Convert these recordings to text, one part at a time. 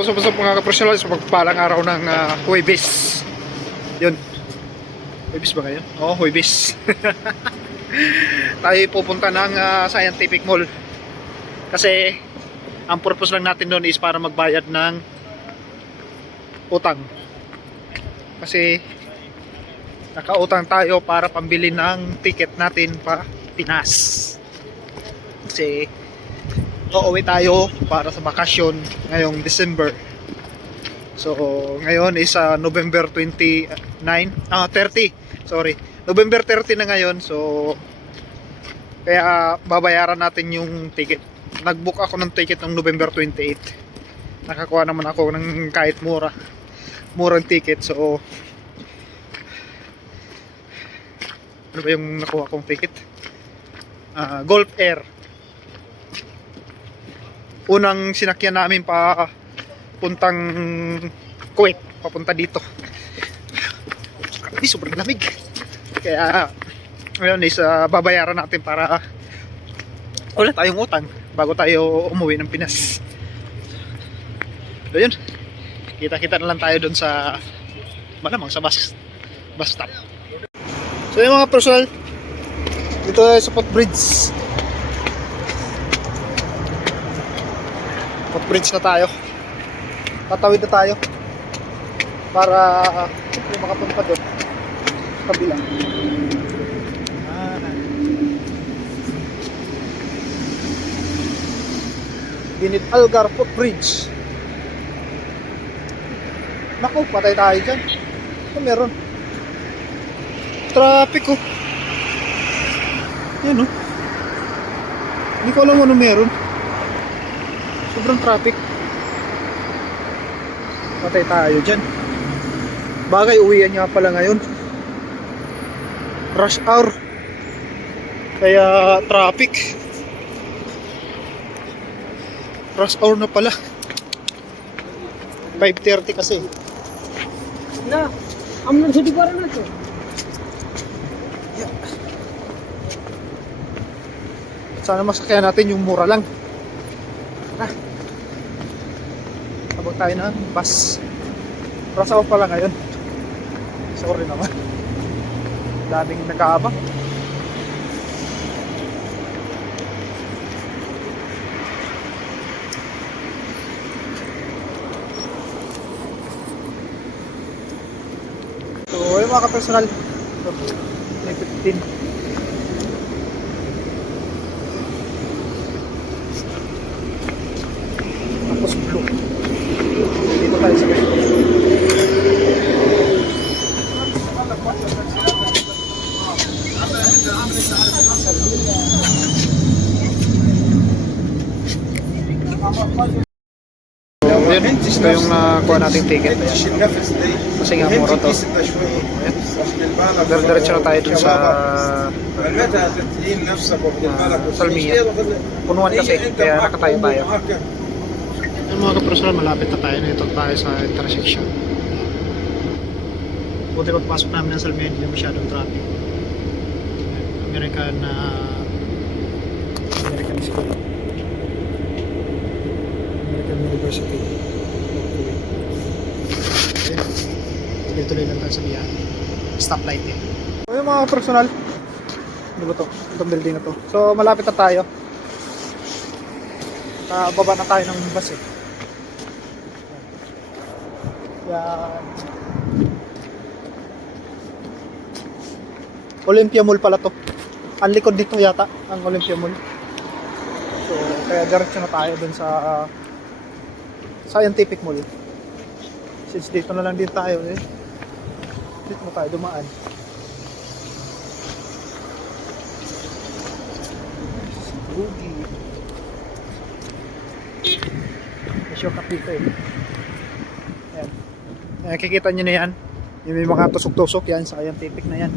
What's up mga kaprofesional sa pagpalang araw ng Huwebes. Yun. Huwebes ba ngayon? Oo, Huwebes. Tayo pupunta ng Scientific Mall. Kasi ang purpose lang natin doon is para magbayad ng utang. Kasi nakautang tayo para pambili ng ticket natin pa Pinas. Kasi uuwi tayo para sa bakasyon ngayong December. So ngayon is November 30. Sorry. November 30 na ngayon. So kaya babayaran natin yung ticket. Nag-book ako ng ticket ng November 28. Nakakuha naman ako ng kahit murang ticket. So ano ba yung nakuha kong ticket? Gulf Air. Unang sinakyan namin pa puntang Kuwait, papunta dito. Grabe, sobrang lamig. Kaya ngayon is babayaran natin para wala tayong utang bago tayo umuwi ng Pinas. So yun, kita-kita na lang tayo dun sa malamang sa bus stop. So yung mga personal dito sa footbridge. Footbridge na tayo. Tatawid na tayo para makapunta doon sa kabila. Binit Algar Footbridge. Naku, patay tayo dyan. Ito meron traffic oh. Yan oh. Hindi ko alam ano meron. Sobrang traffic. Patay tayo dyan. Bagay uwian nga pala ngayon. Rush hour. Kaya traffic. Rush hour na pala. 5:30 kasi. না আমরা ছুটি করে না তো Sana masakyan natin yung mura lang. Habang tayo ng bus. Rush hour pala ngayon. Sorry naman. Daming nag-aabang. So yung mga ka-personal, may 15. Tapos blue. Dito tayo sa blue. Yun, ito yung nakuha nating ticket. Kasi nga mura to. Diretso na tayo dun sa Salmiya. Punuan kasi, kaya nakatayo tayo. Yung mga kaprofesional, malapit na tayo. Ito tayo sa intersection. Buti pagpasok namin ng Salmiya, hindi na masyadong traffic. American School. American University. Tuloy-tuloy lang tayo sa biyahe. Stoplight eh. So yung mga personal, ano ba to? Itong building na to. So malapit na tayo. Baba na tayo ng bus eh. Yan. Olympia Mall pala to. Ang likod dito yata, ang Olympia Mall. So kaya diretso na tayo dun sa Scientific Mall. Since dito na lang din tayo eh. Dito na tayo dumaan. Boogie. May shortcut dito eh. Ayan. Kikita nyo na yan. Yung may mga tusok-tusok yan. Scientific na yan.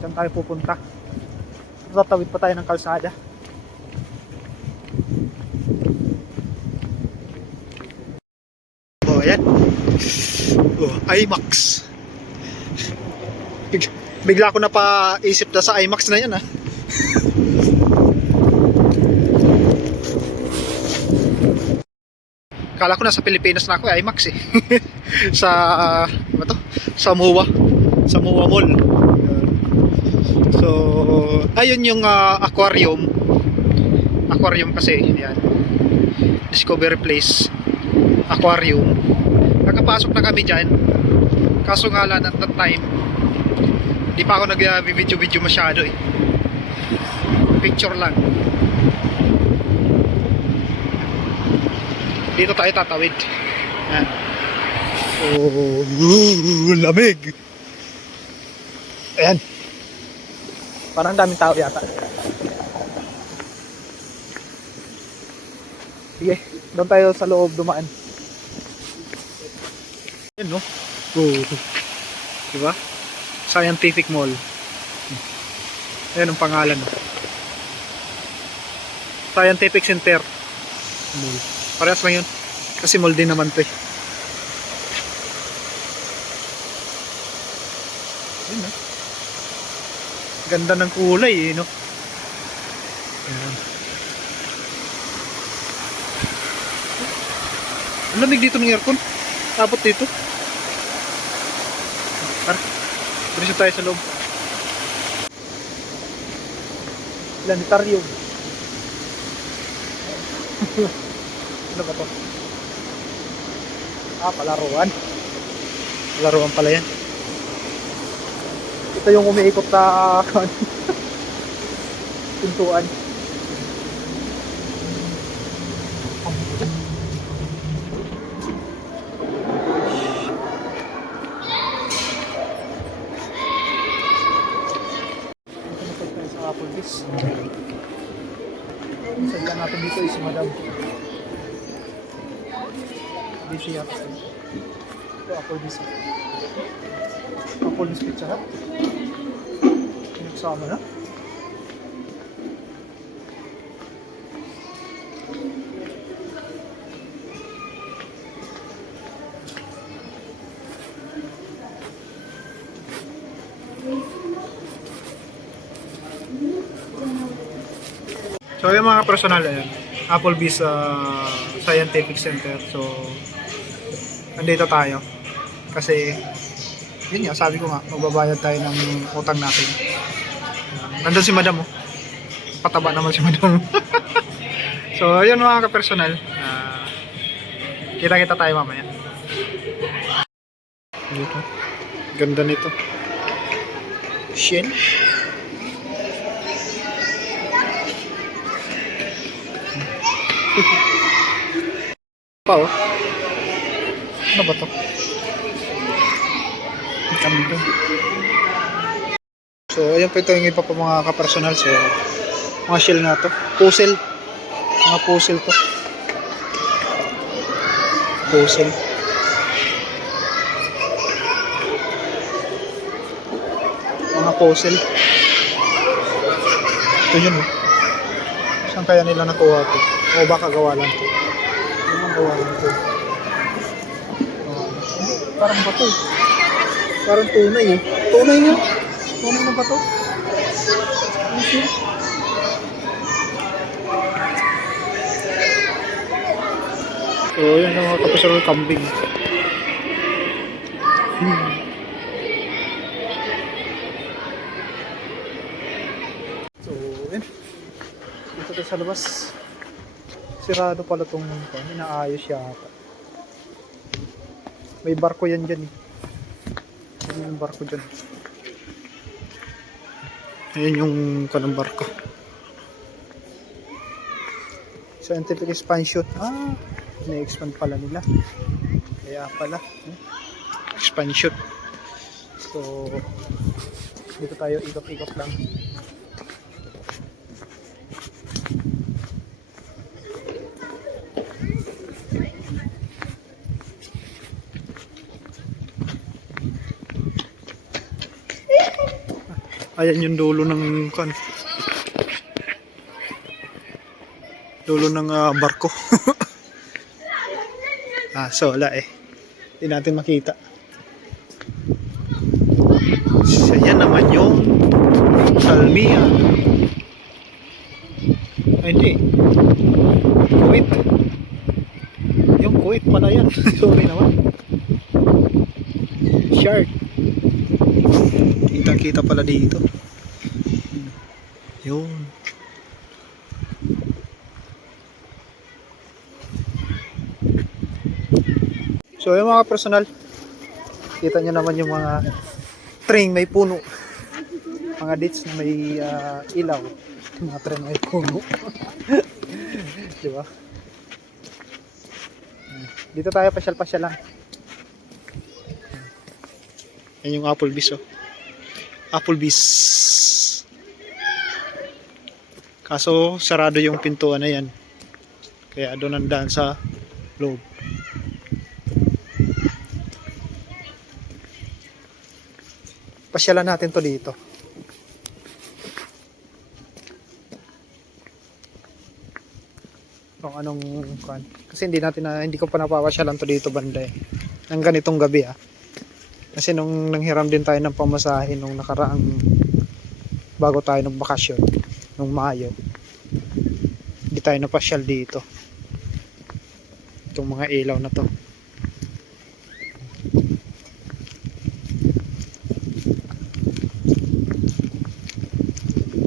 Diyan tayo pupunta. Tatawid pa tayo ng kalsada. Oh, ayan. Oh, IMAX. Bigla ko na pa isip na sa IMAX na yan ah. Kala ko nasa Pilipinas na ako, IMAX eh. Sa ano to? Sa MOA. Sa MOA Mall. So, ayun yung aquarium. Aquarium kasi, yan. Discovery Place Aquarium. Nakapasok na kami dyan. Kaso nga lang at that time, di pa ako nag-video masyado eh. Picture lang. Dito tayo tatawid. Yan. Oh, lamig. Ayan. Parang daming tao yata. Sige, doon tayo sa loob dumaan. Ayan no? Oh. Diba? Scientific Mall. Ayan ang pangalan. Scientific Center Mall. Parehas lang yun. Kasi mall din naman to eh. Ayan no? Ganda ng kulay eh no? Ayan. Ang lamig dito ng aircon. Tapos dito. Tara. Diretso tayo sa loob. Planetarium. Ano ba to? Palaruan. Palaruan pala yan. Ito yung umiikot na pintuan. Applebee's. Sadya natin dito is Madam. Busy yata. Ito Applebee's. Applebee's Pizza Hut. Pinagsama na. So yung mga personal yan, Applebee's Scientific Center. So nandito tayo kasi yun nga, sabi ko nga magbabayad tayo ng utang natin. Nandun si Madam oh. Pataba naman si Madam. So yun mga kapersonal, kita-kita tayo mamaya. Dito. Ganda nito. Shell. Pa oh. Ano ba to? Ang ganda. So ayan po ito yung iba pa mga kapersonal. So mga shell nga to. Puzzle. Mga puzzle to. Puzzle. Mga puzzle. Ito yun oh. Saan kaya nila nakuha to? O baka gawa lang to? Ano gawa lang to? Parang bato eh. Parang tunay eh. Tunay nga. Tunay na bato. Ano siya? So yun ang mga kapersonal kambing. So yun. Dito tayo sa labas. Sirado pala itong inaayos yata. May barko yan dyan eh. Yan yung barko dyan. Ayan yung kanang barko. Scientific expansion. Na-expand pala nila. Kaya pala. Expansion. So, dito tayo ikot-ikot lang. Ayan yung dulo ng dulo ng barko. So wala eh. Hindi natin makita. So yan naman yung Salmia. Ay hindi. Kuwait. Yung Kuwait pala yan. Sorry naman. Shark. Kita pala dito. Yun. So yung mga personal, kita nyo naman yung mga train may puno. Mga dates na may ilaw. Mga train may puno. Diba? Dito tayo pasyal-pasyal lang. Yan yung Applebee's, oh. Applebee's. Kaso sarado yung pintuan na yan. Kaya doon nandaan sa loob. Pasyalan natin to dito. Kung anong kuan. Kasi hindi ko pa napapasyalan to dito banda eh. Nang ganitong gabi ah. Kasi nung nanghiram din tayo ng pamasahe nung nakaraang bago tayo ng bakasyon nung Mayo. Hindi tayo napasyal dito. Itong mga ilaw na to.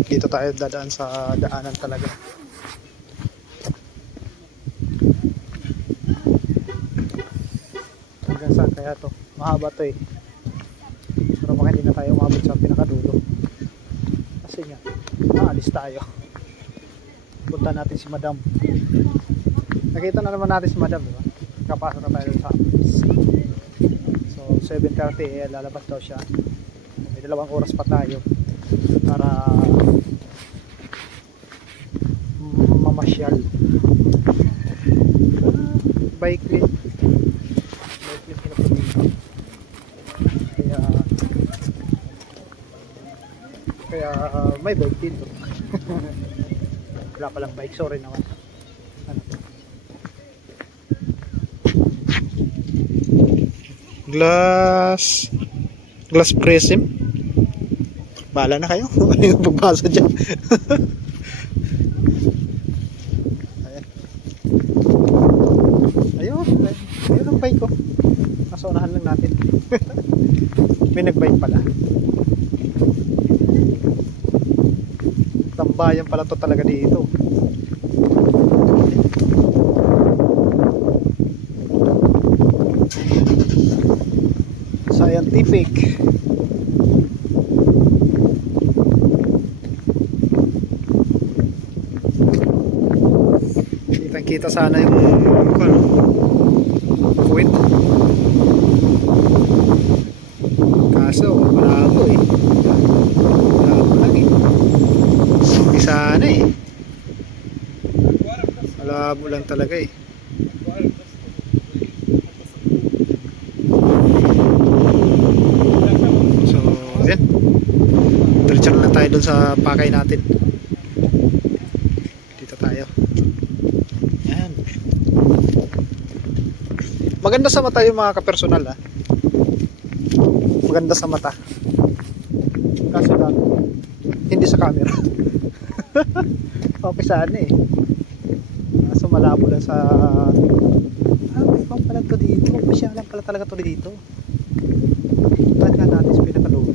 Dito tayo dadaan sa daanan talaga. Hanggang saan kaya to? Mahaba to eh. Pero baka hindi na tayo umabot sa pinakadulo. Kasi nga, naalis tayo. Punta natin si Madam. Nakita na naman natin si Madam, diba? Kapasok na tayo sa office. So, 7:30 lalabas daw siya. May 2 oras pa tayo para mamasyal. Bike lane. Bike lane sila po dito. Kaya may bike dito. Wala palang bike, sorry naman. Ano to? Glass prism. Bahala na kayo. Ano yung pagbasa dyan? Ayan. Ayun ang bike ko. Nasa unahan lang natin. May nagbike pala. Tambayan pala to talaga dito. Scientific. Kita sana yung ano, Kuwait. Kaso malabo eh. Malabo lang eh. Hindi sana eh. Malabo lang talaga eh. So, yan. Diretso na lang tayo dun sa pakay natin. Dito tayo. Yan. Maganda sa mata yung mga kapersonal ah. Maganda sa mata. Kaso lang, hindi sa camera. Okay sana eh. Kaso malabo lang sa may pang pala to dito. Pasyalan pala talaga to dito. Tanda natin sa pinakadulo.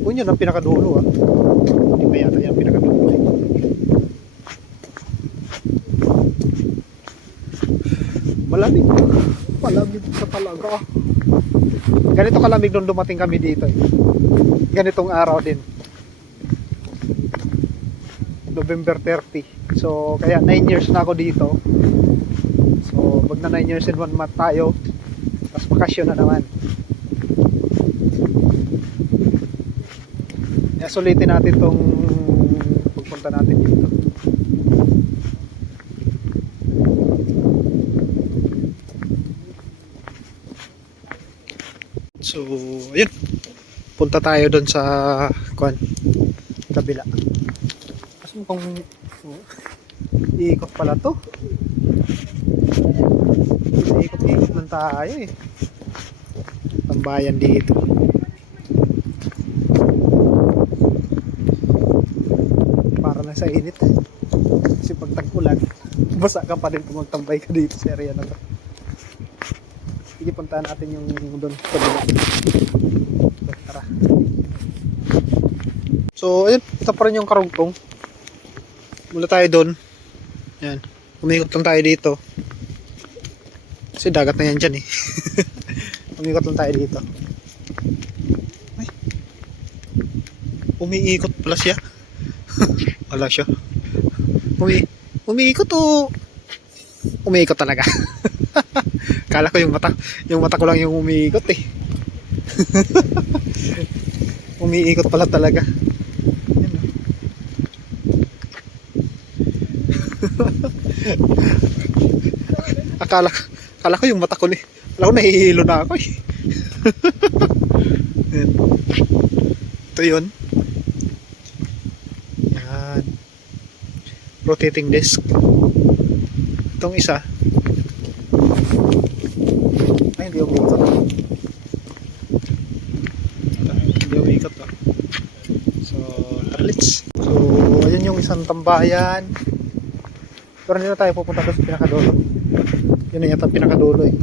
Kung yun ang pinakadulo ah. Hindi ba yata yung pinakadulo eh. Malamig. Malamig sa talaga. Ganito kalamig nung dumating kami dito eh. Ganitong araw din. November 30. So, kaya 9 years na ako dito. So, pag na 9 years and 1 month tayo, tapos bakasyon na naman. Kaya sulitin natin tong pagpunta natin dito. So, ayun. Punta tayo doon sa kabila. Kasi mukhang iikot pala to. Iikot lang tayo eh. Tambayan dito. Para na sa init. Kasi pag tag-ulan, Basa ka pa rin kung magtambay ka dito sa area na to. Sige, puntahan natin yung doon sa baba. So, tara. So, ayun, ito pa rin yung karugtong. Mula tayo doon. Yan. Umikot lang tayo dito. Kasi dagat na yan dyan eh. Umikot lang tayo dito. Ay. Umiikot pala siya. Wala siya. Umiikot o umiikot talaga. Kala ko yung mata ko lang yung umiikot eh. Umiikot pala talaga. Yan, oh. Akala ko yung mata ko ni. Akala ko nahihilo na ako eh. Yan. Ito yun. Yan. Rotating disc. Itong isa. Ay, hindi umikot. Hindi umikot to. So, tarlits. So, ayan yung isang tambayan. Pero hindi na tayo pupunta doon sa pinakadulo. Yun na yata ang pinakadulo eh.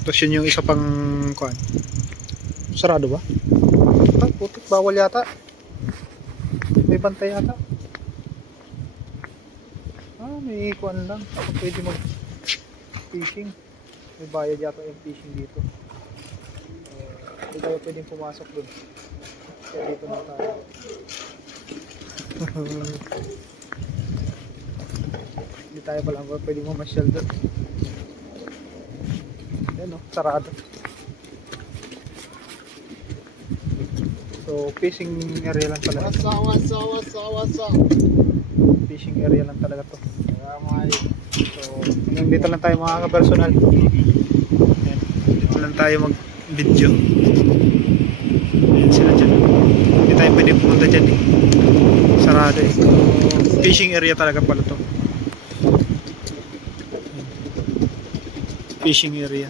Tapos yun yung isa pang kuan. Sarado ba? Ay, putik, bawal yata. May bantay yata. May kuan lang. Ako pwede mag-fishing. May bayad yata yung fishing dito. Hindi tayo pwedeng pumasok doon. Kaya dito na tayo. Hindi tayo pala pwedeng mamasyal doon. Ayan o, sarado. So, fishing area lang pala. Wasa. Fishing area lang talaga to. So, hanggang dito lang tayo mga ka-personal. Ayan, dito lang tayo mag-video. Ayan sila dyan. Hindi tayo pwede pumunta dyan eh. Sarado eh. So, fishing area talaga pala to. Ayan. Fishing area.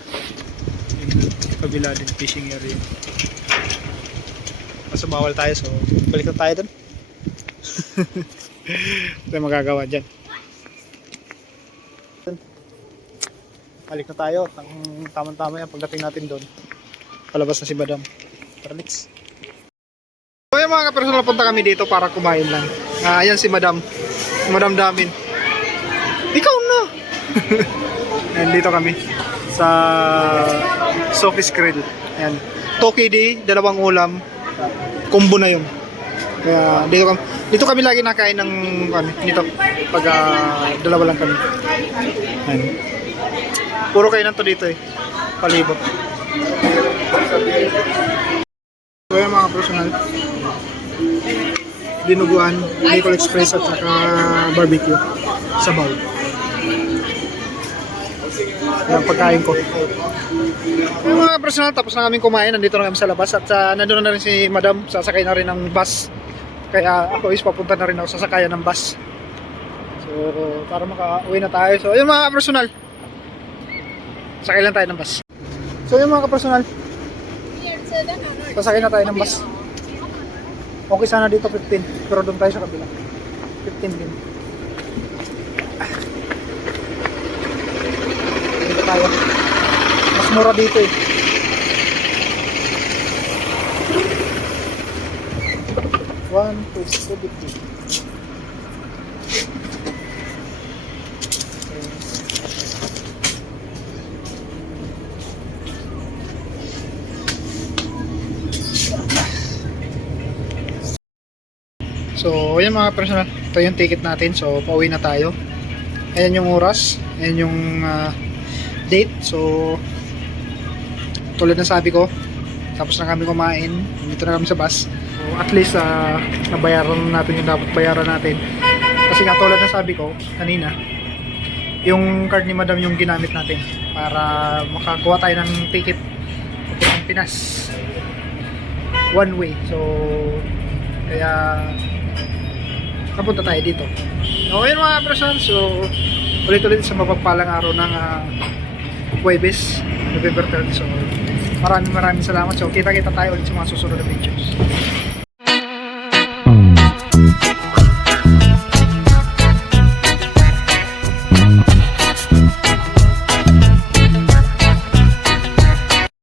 Kabila din fishing area. Kaso bawal tayo, so balik na tayo dun. Ito yung magagawa dyan. Balik na tayo. Tamang-tama yan pagdating natin doon. Palabas na si Madam. Tara, next. So yung mga kapersonal, punta kami dito para kumain lang. Ayan si Madam. Si Madam Damin. Ikaw na! Ayan, dito kami sa Sophie's Grill. Ayan. Tokidi, dalawang ulam. Combo na yun. Kaya dito kami lagi nakain ng dito pag dalawa lang kami. Ayan. Puro kainan to dito eh. Palibot. So yung mga personal, dinuguan, Bicol Express at saka barbecue sa bowl. Yung pagkain ko. Yung mga personal, tapos na kaming kumain, nandito na kami sa labas at nandun na rin si Madam, sasakay na rin ng bus. Kaya ako is papunta na rin ako sa sakayan ng bus. So para maka-uwi na tayo. So yung mga personal, sakay lang tayo ng bus. So yung mga personal, sasakay na tayo ng bus. Okay sana dito 15, pero doon tayo sa kabila 15 din. Dito tayo. Mas mura dito eh. One, two, three. So, ayan mga personal, ito yung ticket natin. So, pauwi na tayo. Ayan yung oras, ayan yung date. So, tulad na sabi ko, tapos na kami kumain, dito na kami sa bus. So, at least nabayaran natin yung dapat bayaran natin. Kasi nga tulad na sabi ko kanina, yung card ni Madam yung ginamit natin para makakuha tayo ng ticket papuntang Pinas. One way. So, kaya napunta tayo dito. So, ayun mga personal. So, ulit-ulit sa mapagpalang araw ng Huwebes, November 30. So, maraming salamat. So, kita-kita tayo ulit sa mga susunod na videos.